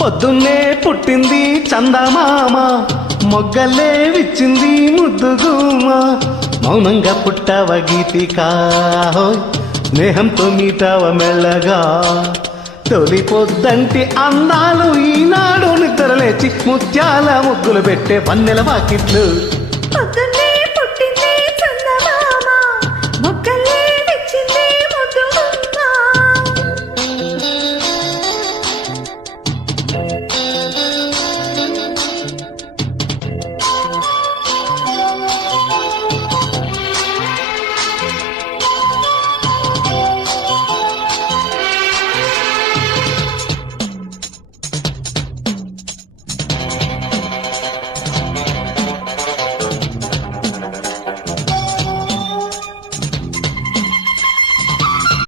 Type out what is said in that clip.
పొద్దున్నే పుట్టింది చందమామ, మొగ్గలే విచ్చింది ముద్దుగుమ. మౌనంగా పుట్టవ గీతికా, స్నేహంతో మీటావ మెల్లగా. తొలి పొద్దంటి అందాలు ఈనాడు నిద్రలేచి ముత్యాల ముగ్గులు పెట్టే వన్నెల వాకిట్లు.